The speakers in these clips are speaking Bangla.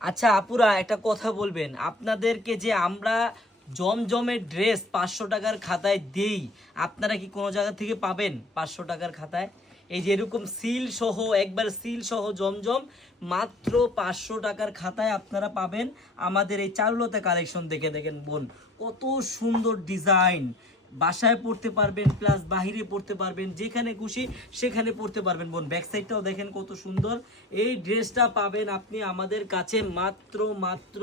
আচ্ছা আপুরা, একটা কথা বলবেন। আপনাদেরকে যে আমরা জমজমের ড্রেস পাঁচশো টাকার খাতায় দেই, আপনারা কি কোনো জায়গা থেকে পাবেন পাঁচশো টাকার খাতায়? এই যে এরকম সিল সহ, একবার সিল সহ জমজম, মাত্র পাঁচশো টাকার খাতায় আপনারা পাবেন আমাদের এই চারুলতা কালেকশন দেখে দেখেন বোন, কত সুন্দর ডিজাইন বাসায় পড়তে পারবেন প্লাস বাহিরে পড়তে পারবেন, যেখানে খুশি সেখানে পড়তে পারবেন। বোন ব্যাক সাইডটাও দেখেন কত সুন্দর। এই ড্রেসটা পাবেন আপনি আমাদের কাছে মাত্র মাত্র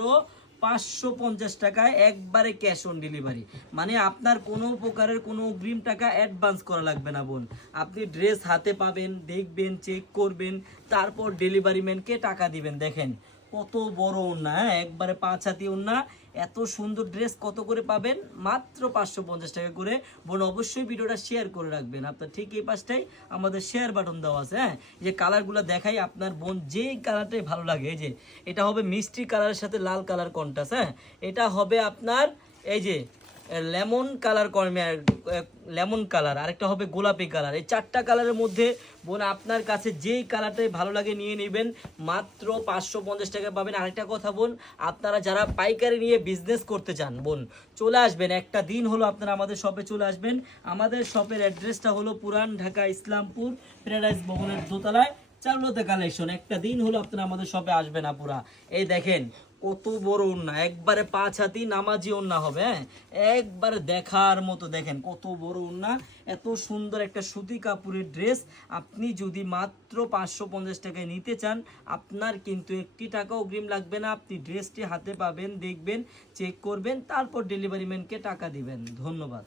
পাঁচশো পঞ্চাশ টাকায় একবারে ক্যাশ অন ডেলিভারি মানে আপনার কোনো প্রকারের কোনো অগ্রিম টাকা অ্যাডভান্স করা লাগবে না, বোন। আপনি ড্রেস হাতে পাবেন, দেখবেন চেক করবেন, তারপর ডেলিভারি ম্যানকে টাকা দিবেন। দেখেন কত বড় ওন্না হ্যাঁ? একবারে পাঁচ হাতি ওন্না এত সুন্দর ড্রেস কত করে পাবেন? মাত্র পাঁচশো পঞ্চাশ টাকা করে। বোন, অবশ্যই ভিডিওটা শেয়ার করে রাখবেন। আপনার ঠিক এই পাশটাই আমাদের শেয়ার বাটন দেওয়া আছে হ্যাঁ? যে কালারগুলো দেখাই আপনার বোন যেই কালারটাই ভালো লাগে। এই যে, এটা হবে মিষ্টি কালারের সাথে লাল কালার কন্টাস হ্যাঁ? এটা হবে আপনার, এই যে লেমন কালার কর্মে লেমন কালার, আরেকটা হবে গোলাপি কালার। এই চারটা কালারের মধ্যে বোন, আপনার কাছে যেই কালারটাই ভালো লাগে নিয়ে নেবেন, মাত্র পাঁচশো পঞ্চাশ টাকা পাবেন। আরেকটা কথা বোন, আপনারা যারা পাইকারি নিয়ে বিজনেস করতে চান বোন, চলে আসবেন। একটা দিন হলো আপনারা আমাদের শপে চলে আসবেন। আমাদের শপের অ্যাড্রেসটা হলো পুরান ঢাকা ইসলামপুর প্যারাডাইস ভবনের দোতলায় চারুলতা কালেকশন একটা দিন হলো আপনারা আমাদের শপে আসবেন আপুরা। এই দেখেন কত বড় ওন্না একবারে পাঁচ হাতি নামাজি ওন্না হবে হ্যাঁ? একবারে দেখার মতো দেখেন কত বড় ওন্না এত সুন্দর একটা সুতি কাপড়ের ড্রেস আপনি যদি মাত্র পাঁচশো পঞ্চাশ টাকায় নিতে চান, আপনার কিন্তু একটি টাকা অগ্রিম লাগবে না। আপনি ড্রেসটি হাতে পাবেন, দেখবেন চেক করবেন, তারপর ডেলিভারি ম্যানকে টাকা দিবেন। ধন্যবাদ।